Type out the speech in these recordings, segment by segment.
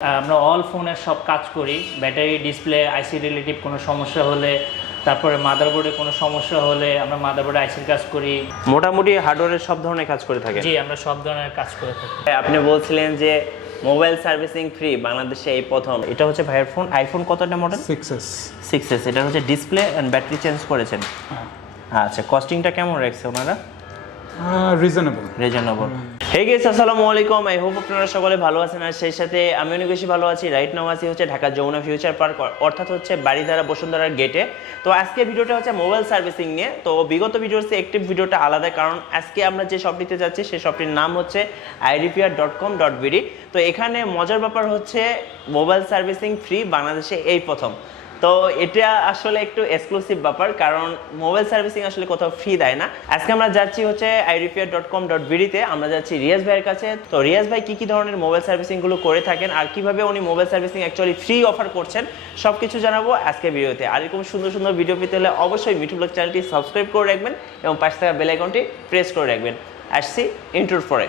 আমরা অল ফোনের সব কাজ করি। ব্যাটারি, ডিসপ্লে, আইসি রিলেটিভ কোনো সমস্যা হলে, তারপরে মাদারবোর্ডে কোনো সমস্যা হলে আমরা মাদারবোর্ডে আইসির কাজ করি। মোটামুটি হার্ডওয়্যারের সব ধরনের কাজ করে থাকেন? জি, আমরা সব ধরনের কাজ করে থাকি। আপনি বলছিলেন যে মোবাইল সার্ভিসিং ফ্রি বাংলাদেশে এই প্রথম। এটা হচ্ছে ভাইয়ের ফোন, আইফোন কতটা মডেল? 6s। এটা হচ্ছে ডিসপ্লে এন্ড ব্যাটারি চেঞ্জ করেছেন? আচ্ছা, কস্টিংটা কেমন রাখছে ওনারা? রিজনেবল। হে গাইস, আসসালামু আলাইকুম। আই হোপ আপনারা সকলে ভালো আছেন, আর সেই সাথে আমি অনেক বেশি ভালো আছি। রাইট নাও আছি হচ্ছে ঢাকা যমুনা ফিউচার পার্ক, অর্থাৎ হচ্ছে বাড়িধারা বসুন্ধরার গেটে। তো আজকে ভিডিওটা হচ্ছে মোবাইল সার্ভিসিং নিয়ে। তো বিগত ভিডিওর চেয়ে একটি ভিডিওটা আলাদা, কারণ আজকে আমরা যে শপটিতে যাচ্ছি সেই শপটির নাম হচ্ছে irepair.com.bd। তো এখানে মজার ব্যাপার হচ্ছে মোবাইল সার্ভিসিং ফ্রি বাংলাদেশে এই প্রথম। তো এটা আসলে একটু এক্সক্লুসিভ ব্যাপার, কারণ মোবাইল সার্ভিসিং আসলে কোথাও ফ্রি দেয় না। আজকে আমরা যাচ্ছি হচ্ছে irepair.com.bd তে। আমরা যাচ্ছি রিয়াজ ভাইয়ের কাছে। তো রিয়াজ ভাই কি ধরনের মোবাইল সার্ভিসিং গুলো করে থাকেন আর কিভাবে উনি mobile servicing actually free offer করছেন সবকিছু জানাবো আজকে ভিডিওতে। আর এরকম সুন্দর সুন্দর ভিডিও পেতে হলে অবশ্যই মিঠু ব্লগ চ্যানেলটি সাবস্ক্রাইব করে রাখবেন এবং পাশে থাকা বেল আইকনটি প্রেস করে রাখবেন। আসছি ইন্ট্রোর পরে।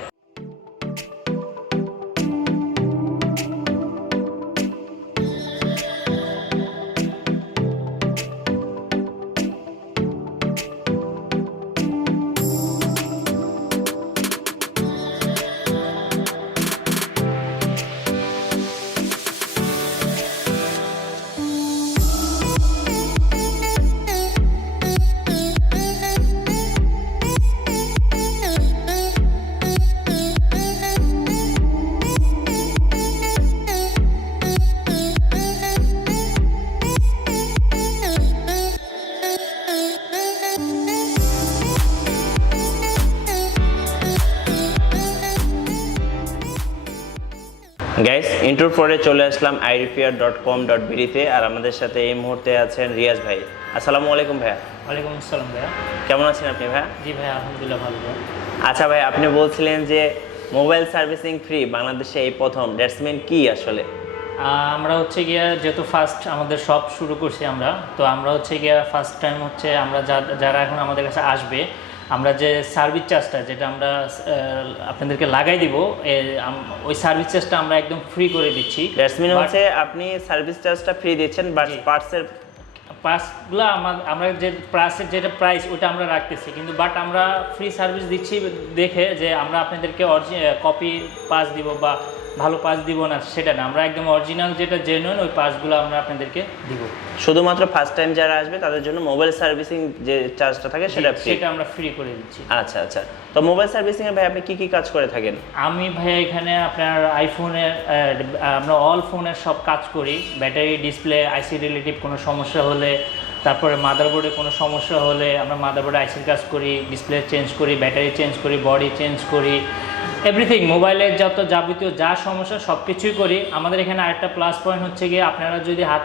গাইস, ইন্ট্রোর পরে চলে আসলাম irepair.com.bd তে, আর আমাদের সাথে এই মুহূর্তে আছেন রিয়াজ ভাই। আসসালামু আলাইকুম ভাইয়া। ওয়ালাইকুম আসসালাম ভাইয়া। কেমন আছেন আপনি ভাইয়া? জি ভাইয়া, আলহামদুলিল্লাহ ভালো ভাই। আচ্ছা ভাই, আপনি বলছিলেন যে মোবাইল সার্ভিসিং ফ্রি বাংলাদেশে এই প্রথম, দ্যাটস মিন কি আসলে? আমরা হচ্ছে গিয়া যেহেতু ফার্স্ট আমাদের সব শুরু করছি আমরা, তো আমরা হচ্ছে গিয়া ফার্স্ট টাইম হচ্ছে আমরা যারা এখন আমাদের কাছে আসবে, আমরা যে সার্ভিস চার্জটা যেটা আমরা আপনাদেরকে লাগাই দিব, ওই সার্ভিস চার্জটা আমরা একদম ফ্রি করে দিচ্ছি। দ্যাটস মিন হচ্ছে আপনি সার্ভিস চার্জটা ফ্রি দিচ্ছেন, বাট পার্টসগুলো আমরা যে প্রাইসের যেটা প্রাইস ওটা আমরা রাখতেছি, কিন্তু বাট আমরা ফ্রি সার্ভিস দিচ্ছি দেখে যে আমরা আপনাদেরকে কপি পাস দিব বা ভালো পাস দিব না, সেটা না। আমরা একদম অরিজিনাল যেটা জেনুইন ওই পাসগুলো আমরা আপনাদেরকে দিব। শুধুমাত্র ফার্স্ট টাইম যারা আসবে তাদের জন্য মোবাইল সার্ভিসিং যে চার্জটা থাকে সেটা আমরা ফ্রি করে দিচ্ছি। আচ্ছা আচ্ছা। তো মোবাইল সার্ভিসিং এ ভাই আপনি কি কাজ করে থাকেন? আমি ভাই এখানে আপনার আইফোনের আমরা অল ফোনের সব কাজ করি। ব্যাটারি, ডিসপ্লে, আইসি রিলেটিভ কোনো সমস্যা হলে, তারপরে মাদারবোর্ডে কোনো সমস্যা হলে আমরা মাদারবোর্ডে আইসির কাজ করি, ডিসপ্লে চেঞ্জ করি, ব্যাটারি চেঞ্জ করি, বডি চেঞ্জ করি, এভরিথিং। মোবাইলের যত যাবতীয় যা সমস্যা সব কিছুই করি। আমাদের এখানে আরেকটা প্লাস পয়েন্ট হচ্ছে গিয়ে, আপনারা যদি হাত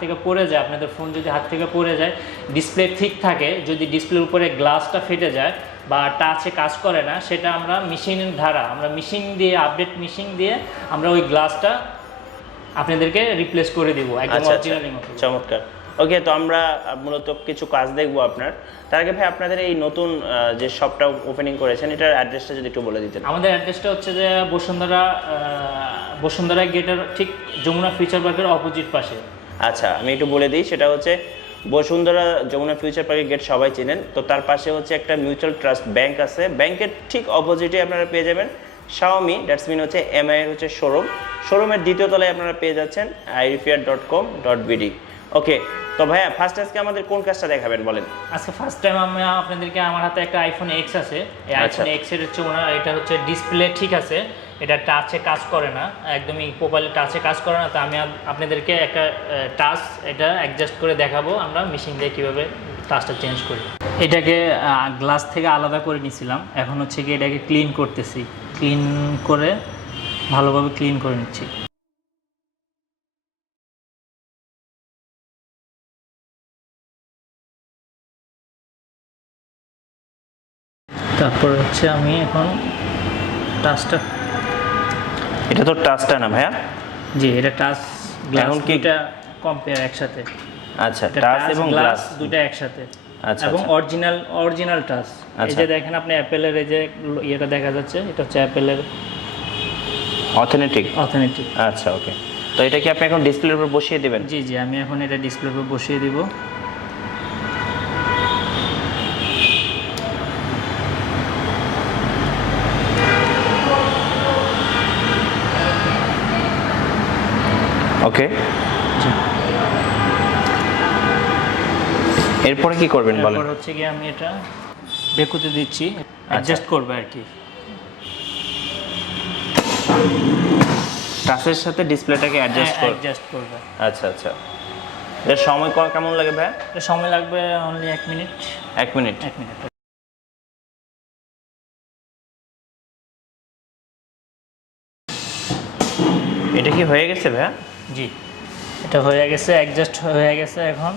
থেকে পড়ে যায়, আপনাদের ফোন যদি হাত থেকে পড়ে যায়, ডিসপ্লে ঠিক থাকে, যদি ডিসপ্লের উপরে গ্লাসটা ফেটে যায় বা টাচে কাজ করে না, সেটা আমরা মেশিনের দ্বারা, আমরা মেশিন দিয়ে, আপডেট মেশিন দিয়ে আমরা ওই গ্লাসটা আপনাদেরকে রিপ্লেস করে দিব একদম অরিজিনালের মতো। চমৎকার। ওকে, তো আমরা মূলত কিছু কাজ দেখবো আপনার। তার আগে ভাই আপনাদের এই নতুন যে শপটা ওপেনিং করেছেন এটার অ্যাড্রেসটা যদি একটু বলে দিতেন। আমাদের অ্যাড্রেসটা হচ্ছে যে বসুন্ধরা গেটের ঠিক যমুনা ফিউচার পার্কের অপোজিট পাশে। আচ্ছা, আমি একটু বলে দিই, সেটা হচ্ছে বসুন্ধরা যমুনা ফিউচার পার্কের গেট সবাই চেনেন। তো তার পাশে হচ্ছে একটা মিউচুয়াল ট্রাস্ট ব্যাংক আছে, ব্যাংকের ঠিক অপোজিটে আপনারা পেয়ে যাবেন Xiaomi, দ্যাটস মিন হচ্ছে MI এর হচ্ছে শোরুমের দ্বিতীয় তলায় আপনারা পেয়ে যাচ্ছেন irepair.com.bd। ওকে, তো ভাইয়া ফার্স্ট আজকে আমাদের কোন কাজটা দেখাবেন বলেন? আজকে ফার্স্ট টাইম আমি আপনাদেরকে, আমার হাতে একটা আইফোন এক্স আছে। এই আইফোন এক্স এর হচ্ছে এটা হচ্ছে ডিসপ্লে ঠিক আছে, এটা টাচে কাজ করে না, একদমই প্রপারলি টাচে কাজ করে না। তো আমি আপনাদেরকে একটা টাচ এটা অ্যাডজাস্ট করে দেখাবো আমরা মেশিন দিয়ে কীভাবে টাচটা চেঞ্জ করি। এটাকে গ্লাস থেকে আলাদা করে নিয়েছিলাম, এখন হচ্ছে কি এটাকে ক্লিন করতেছি, ক্লিন করে ভালোভাবে ক্লিন করে নিচ্ছি। তারপর হচ্ছে আমি এখন টাচটা, এটা তো টাচটা না ভাইয়া? জি, এটা টাচ গ্লাস দুটো কম্পেয়ার একসাথে। আচ্ছা, টাচ এবং গ্লাস দুটো একসাথে। আচ্ছা, এবং অরিজিনাল টাচ। এই যে দেখেন আপনি অ্যাপেলের এই যে ইয়েটা দেখা যাচ্ছে, এটা হচ্ছে অ্যাপেলের অথেন্টিক। অথেন্টিক। আচ্ছা ওকে, তো এটা কি আপনি এখন ডিসপ্লের উপর বসিয়ে দেবেন? জি জি, আমি এখন এটা ডিসপ্লের উপর বসিয়ে দিব। ওকে, এরপরে কি করবেন বলেন? এরপর হচ্ছে কি আমি এটা বেকুতে দিচ্ছি, অ্যাডজাস্ট করবে আর কি। টাচের সাথে ডিসপ্লেটাকে অ্যাডজাস্ট করবে। আচ্ছা আচ্ছা, এর সময় কেমন লাগে ভাই? এটা সময় লাগবে অনলি 1 মিনিট। 1 মিনিট। 1 মিনিট। এটা কি হয়ে গেছে ভাই? জি, এটা হয়ে গেছে, অ্যাডজাস্ট হয়ে গেছে। এখন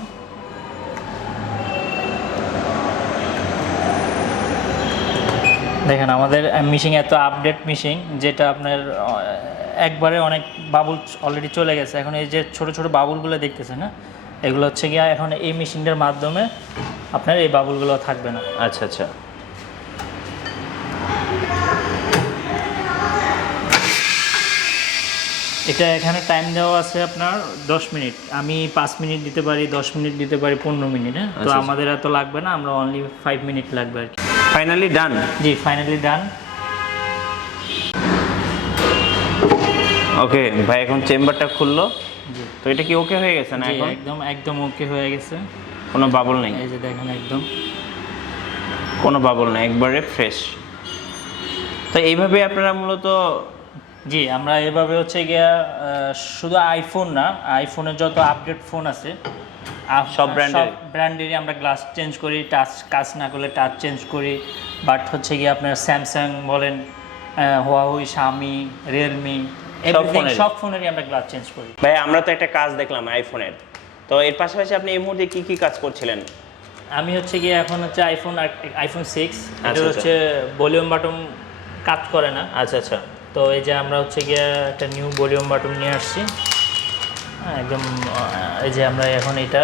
দেখেন আমাদের মেশিন এত আপডেট মেশিন, যেটা আপনার একবারে অনেক বাবুল অলরেডি চলে গেছে। এখন এই যে ছোট ছোট বাবুলগুলো দেখতেছেন না, এগুলো হচ্ছে গিয়ে এখন এই মেশিনটার মাধ্যমে আপনার এই বাবুলগুলো থাকবে না। আচ্ছা আচ্ছা, এটা এখানে টাইম দেওয়া আছে আপনার 10 মিনিট। আমি 5 মিনিট দিতে পারি, 10 মিনিট দিতে পারি, 15 মিনিট। হ্যাঁ, তো আমাদের এত লাগবে না, আমরা অনলি 5 মিনিট লাগবে আর কি। ফাইনালি ডান। জি, ফাইনালি ডান। ওকে ভাই, এখন চেম্বারটা খুললো। তো এটা কি ওকে হয়ে গেছে না এখন? একদম ওকে হয়ে গেছে, কোনো বাবল নেই। এই যে দেখেন একদম কোনো বাবল নেই, একবারে ফ্রেশ। তো এইভাবে আপনারা মূলত, জি আমরা এভাবে হচ্ছে গিয়া শুধু আইফোন না, আইফোনের যত আপডেট ফোন আছে সব ব্র্যান্ডেরই আমরা গ্লাস চেঞ্জ করি, টাচ কাজ না করলে টাচ চেঞ্জ করি। বাট হচ্ছে গিয়ে আপনার স্যামসাং বলেন, হুয়াওয়ে, শাওমি, রিয়েলমি, সব ফোনেরই আমরা গ্লাস চেঞ্জ করি। ভাই আমরা তো একটা কাজ দেখলাম আইফোনের, তো এর পাশাপাশি আপনি এই মুহূর্তে কি কি কাজ করছিলেন? আমি হচ্ছে গিয়ে এখন হচ্ছে আইফোন 6, এটা হচ্ছে ভলিউম বাটন কাজ করে না। আচ্ছা আচ্ছা, তো এই যে আমরা হচ্ছে গিয়ে একটা নিউ ভলিউম বাটন নিয়ে আসছি, একদম এই যে আমরা এখন এটা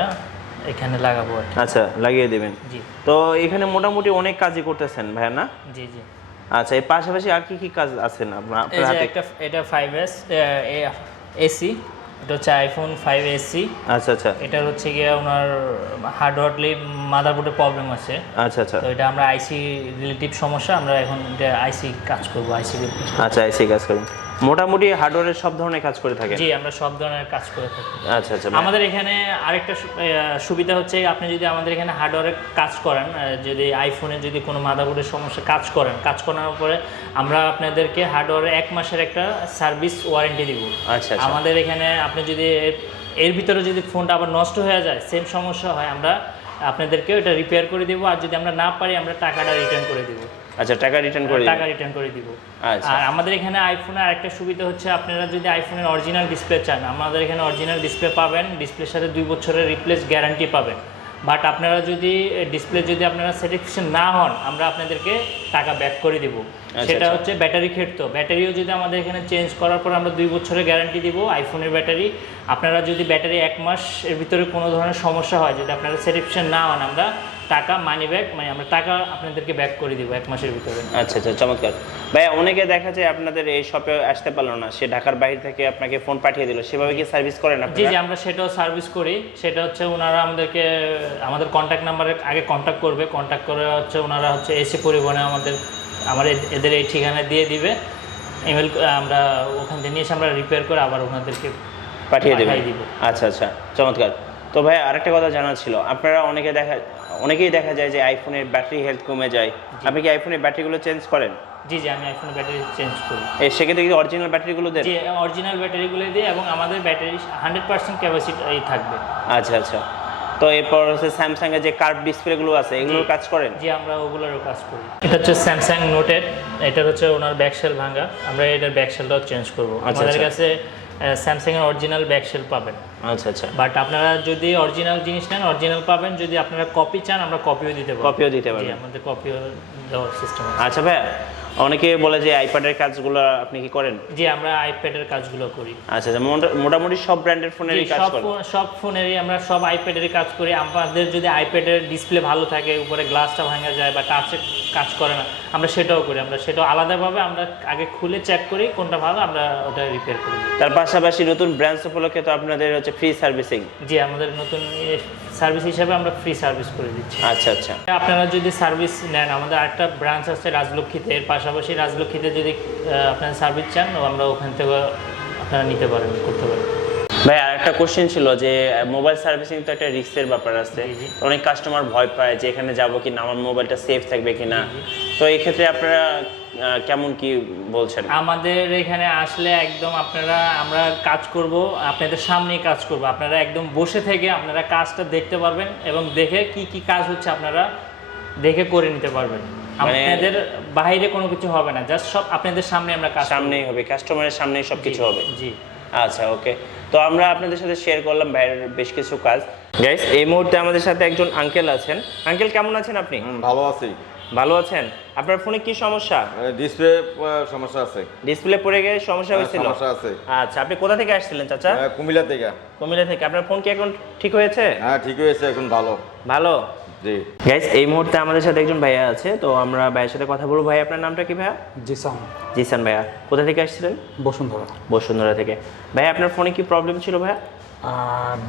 এখানে লাগাবো আর কি। আচ্ছা, লাগিয়ে দেবেন। জি, তো এখানে মোটামুটি অনেক কাজই করতেছেন ভাইয়া না? জি জি। আচ্ছা, এর পাশাপাশি আর কি কি কাজ আছেন আপনার এই যে হাতে? এটা 5S এসি, এটা হচ্ছে আইফোন 5 এসি। আচ্ছা আচ্ছা, এটা হচ্ছে গিয়ে ওনার হার্ডওয়ারলি মাদারবোর্ডে প্রবলেম আছে। আচ্ছা আচ্ছা, তো এটা আমরা আইসি রিলেটিভ সমস্যা, আমরা এখন এটা আইসি কাজ করব, আইসি। আচ্ছা, আইসি কাজ করুন। মোটামুটি হার্ডওয়্যারের সব ধরনের কাজ করে থাকেন? জি, আমরা সব ধরনের কাজ করে থাকি। আচ্ছা আচ্ছা, আমাদের এখানে আরেকটা সুবিধা হচ্ছে, আপনি যদি আমাদের এখানে হার্ডওয়্যারে কাজ করেন, যদি আইফোনে যদি কোনো মাদারবোর্ডের সমস্যা কাজ করার পরে আমরা আপনাদেরকে হার্ডওয়্যারে 1 মাসের একটা সার্ভিস ওয়ারেন্টি দিব। আচ্ছা, আমাদের এখানে আপনি যদি এর ভিতরে যদি ফোনটা আবার নষ্ট হয়ে যায়, সেম সমস্যা হয়, আমরা আপনাদেরকে এটা রিপেয়ার করে দিব। আর যদি আমরা না পারি, আমরা টাকাটা রিটার্ন করে দিব। আচ্ছা, টাকা রিটার্ন করে দিব। আচ্ছা। আর আমাদের এখানে আইফোনের আরেকটা সুবিধা হচ্ছে, আপনারা যদি আইফোনের অরিজিনাল ডিসপ্লে চান, আমাদের এখানে অরিজিনাল ডিসপ্লে পাবেন, ডিসপ্লের সাথে 2 বছরের রিপ্লেস গ্যারান্টি পাবেন। বাট আপনারা যদি ডিসপ্লে যদি আপনারা স্যাটিসফ্যাকশন না হন, আমরা আপনাদেরকে টাকা ব্যাক করে দিব। সেটা হচ্ছে ব্যাটারি ক্ষেত্র, ব্যাটারিও যদি আমাদের এখানে চেঞ্জ করার পর আমরা 2 বছরের গ্যারান্টি দিব আইফোনের ব্যাটারি। আপনারা যদি ব্যাটারি 1 মাস এর ভিতরে কোনো ধরনের সমস্যা হয়, যদি আপনারা স্যাটিসফ্যাকশন না হন, আমরা টাকা মানি ব্যাক, মানে আমরা টাকা আপনাদেরকে ব্যাক করে দিব 1 মাসের ভিতরে। আচ্ছা আচ্ছা, চমৎকার ভাই। অনেকে দেখা যায় আপনাদের এই শপে আসতে পারলো না, সে ঢাকার বাইরে থেকে আপনাকে ফোন পাঠিয়ে দিল, সেভাবে কি সার্ভিস করেন আপনারা? জি জি, আমরা সেটাও সার্ভিস করি। সেটা হচ্ছে ওনারা আমাদেরকে আমাদের কন্ট্যাক্ট নাম্বারে আগে কন্ট্যাক্ট করবে, কন্ট্যাক্ট করে হচ্ছে ওনারা হচ্ছে এসে পরিবহনে এদের এই ঠিকানা দিয়ে দিবে, ইমেল আমরা ওখান থেকে নিয়ে এসে আমরা রিপেয়ার করে আবার ওনাদেরকে পাঠিয়ে দিব। আচ্ছা আচ্ছা, চমৎকার। তো ভাই আরেকটা কথা জানার ছিল, আপনারা অনেকেই দেখা যায় যে আইফোনের ব্যাটারি হেলথ কমে যায়, আপনি কি আইফোনের ব্যাটারিগুলো চেঞ্জ করেন? জি জি, আমি আইফোনের ব্যাটারি চেঞ্জ করি। সেক্ষেত্রে কি অরিজিনাল ব্যাটারিগুলো দেন? জি, অরিজিনাল ব্যাটারিগুলো দিই, এবং আমাদের ব্যাটারি 100% ক্যাপাসিটি থাকবে। আচ্ছা আচ্ছা, তো এরপর হচ্ছে স্যামসাং এর যে কার্ভ ডিসপ্লেগুলো আছে, এগুলোর কাজ করেন? জি, আমরা ওগুলোরও কাজ করি। এটা হচ্ছে স্যামসাং নোটেড, এটা হচ্ছে ওনার ব্যাকশেল ভাঙা, আমরা এটার ব্যাকশেলটাও চেঞ্জ করব। আমাদের কাছে স্যামসাং এর অরিজিনাল ব্যাকশেল পাবেন। আচ্ছা আচ্ছা, বাট আপনারা যদি অরিজিনাল জিনিস নেন, অরিজিনাল পাবেন। যদি আপনারা কপি চান, আমরা কপিও দিতে পারবো। পারবেন? আমাদের কপিও দেওয়ার সিস্টেম আছে। আচ্ছা ভাই, অনেকে বলে যে আইপ্যাডের কাজগুলো আপনি কি করেন? জি, আমরা আইপ্যাডের কাজগুলো করি। আচ্ছা, মোটামুটি সব ব্র্যান্ডের ফোনেরই কাজ করেন? সব ফোনেরই আমরা সব আইপ্যাডেরই কাজ করি। আমাদের যদি আইপ্যাডের ডিসপ্লে ভালো থাকে, উপরে গ্লাসটা ভাঙা যায় বা টাচে কাজ করে না, আমরা সেটাও করি। আমরা সেটাও আলাদাভাবে আমরা আগে খুলে চেক করি কোনটা ভালো, আমরা ওটা রিপেয়ার করি। তার পাশাপাশি নতুন ব্রাঞ্চ উপলক্ষে তো আপনাদের হচ্ছে ফ্রি সার্ভিসিং? জি, আমাদের নতুন সার্ভিস হিসেবে আমরা ফ্রি সার্ভিস করে দিচ্ছি। আচ্ছা আচ্ছা। আপনারা যদি সার্ভিস নেন, আমাদের আরেকটা ব্রাঞ্চ আছে রাজলক্ষ্মীতে, এর পাশাপাশি রাজলক্ষ্মীতে যদি আপনারা সার্ভিস চান, আমরা ওখান থেকে আপনারা নিতে পারেন, করতে পারেন। ভাই আরেকটা কোশ্চেন ছিল যে মোবাইল সার্ভিসিং তো একটা রিস্কের ব্যাপার আছে, অনেক কাস্টমার ভয় পায় যে এখানে যাবো কিনা, আমার মোবাইলটা সেফ থাকবে কিনা, তো এই ক্ষেত্রে আপনারা কেমন কি বলছেন? আমাদের এখানে আসলে একদম আমরা কাজ করব, আপনাদের সামনেই কাজ করব। আপনারা একদম বসে থেকে আপনারা কাজটা দেখতে পারবেন এবং দেখে কি কি কাজ হচ্ছে আপনারা দেখে করে নিতে পারবেন। আপনাদের বাইরে কোনো কিছু হবে না, জাস্ট সব আপনাদের সামনে আমরা কাজ সামনেই হবে, কাস্টমারের সামনেই সবকিছু হবে। জি আচ্ছা, ওকে। তো আমরা আপনাদের সাথে শেয়ার করলাম বাইরের বেশ কিছু কাজ। গাইস, এই মুহূর্তে আমাদের সাথে একজন আঙ্কেল আছেন। আঙ্কেল কেমন আছেন আপনি? ভালো আছি। ভালো আছেন? আপনার ফোনে কি সমস্যা? ডিসপ্লে সমস্যা আছে। ডিসপ্লে পড়ে গিয়ে সমস্যা হয়েছিল? সমস্যা আছে। আচ্ছা, আপনি কোথা থেকে আসছিলেন চাচা? কুমিল্লা থেকে। কুমিল্লা থেকে। আপনার ফোন কি এখন ঠিক হয়েছে? হ্যাঁ, ঠিক হয়েছে, এখন ভালো। ভালো। জি গাইস, এই মুহূর্তে আমাদের সাথে একজন ভাইয়া আছে, তো আমরা ভাইয়ের সাথে কথা বলবো। ভাই, আপনার নামটা কি ভাইয়া? জিসান। জিসান ভাইয়া, কোথা থেকে আসছিলেন? বসুন্ধরা। বসুন্ধরা থেকে। ভাইয়া, আপনার ফোনে কি প্রবলেম ছিল ভাইয়া?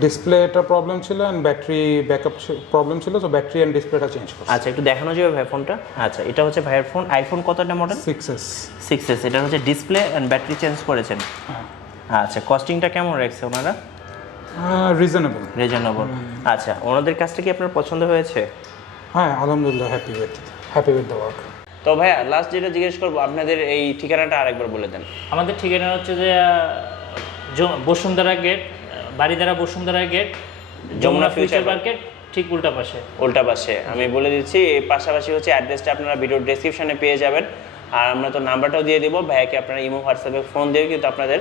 ডিসপ্লেটা প্রবলেম ছিল এন্ড ব্যাটারি ব্যাকআপ প্রবলেম ছিল, তো ব্যাটারি এন্ড ডিসপ্লেটা চেঞ্জ করছি। আচ্ছা, একটু দেখানো যাবে ভাই ফোনটা? আচ্ছা, এটা হচ্ছে ভাইয়ের ফোন। আইফোন কতটা মডেল? 6s। 6s। এটা হচ্ছে ডিসপ্লে এন্ড ব্যাটারি চেঞ্জ করেছেন। আচ্ছা, কস্টিংটা কেমন রাখছে ওনারা? রিজনেবল। আচ্ছা, ওনাদের কাজটা কি আপনার পছন্দ হয়েছে? হ্যাঁ, আলহামদুলিল্লাহ, হ্যাপি উইথ দ্য ওয়ার্ক। তো ভাইয়া, লাস্ট যেটা জিজ্ঞেস করবো, আপনাদের এই ঠিকানাটা আরেকবার বলে দেন। আমাদের ঠিকানা হচ্ছে যে Bashundhara gate, Baridhara Bashundhara gate, Jamuna future market ঠিক উল্টা পাশে। আমি বলে দিচ্ছি, এর পাশাপাশি হচ্ছে অ্যাড্রেসটা আপনারা ভিডিওর ডেসক্রিপশনে পেয়ে যাবেন। আর আমরা তো নাম্বারটাও দিয়ে দেবো, ভাইয়াকে আপনারা ইমো হোয়াটসঅ্যাপে ফোন দিয়ে কিন্তু আপনাদের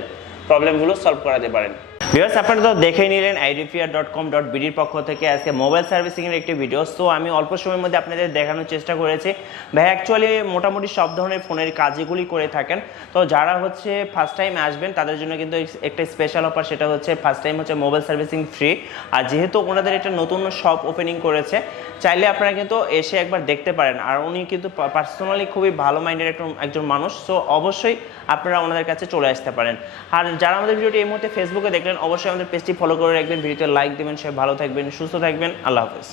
প্রবলেমগুলো সলভ করাতে পারেন। ভিউয়ার্স, আপনারা তো দেখেই নিলেন idfear.com.bd এর পক্ষ থেকে আজকে মোবাইল সার্ভিসিংয়ের একটি ভিডিও। সো আমি অল্প সময়ের মধ্যে আপনাদের দেখানোর চেষ্টা করেছি। ভাই অ্যাকচুয়ালি মোটামুটি সব ধরনের ফোনের কাজগুলি করে থাকেন। তো যারা হচ্ছে ফার্স্ট টাইম আসবেন তাদের জন্য কিন্তু একটা স্পেশাল অফার, সেটা হচ্ছে ফার্স্ট টাইম হচ্ছে মোবাইল সার্ভিসিং ফ্রি। আর যেহেতু ওনাদের একটা নতুন শপ ওপেনিং করেছে, চাইলে আপনারা কিন্তু এসে একবার দেখতে পারেন। আর উনি কিন্তু পার্সোনালি খুবই ভালো মাইন্ডের একজন মানুষ। সো অবশ্যই আপনারা ওনাদের কাছে চলে আসতে পারেন। আর যারা আমাদের ভিডিওটি এই মুহূর্তে ফেসবুকে দেখলেন, অবশ্যই আমাদের পেজটি ফলো করে রাখবেন, ভিডিওতে লাইক দেবেন। সবাই ভালো থাকবেন, সুস্থ থাকবেন। আল্লাহ হাফেজ।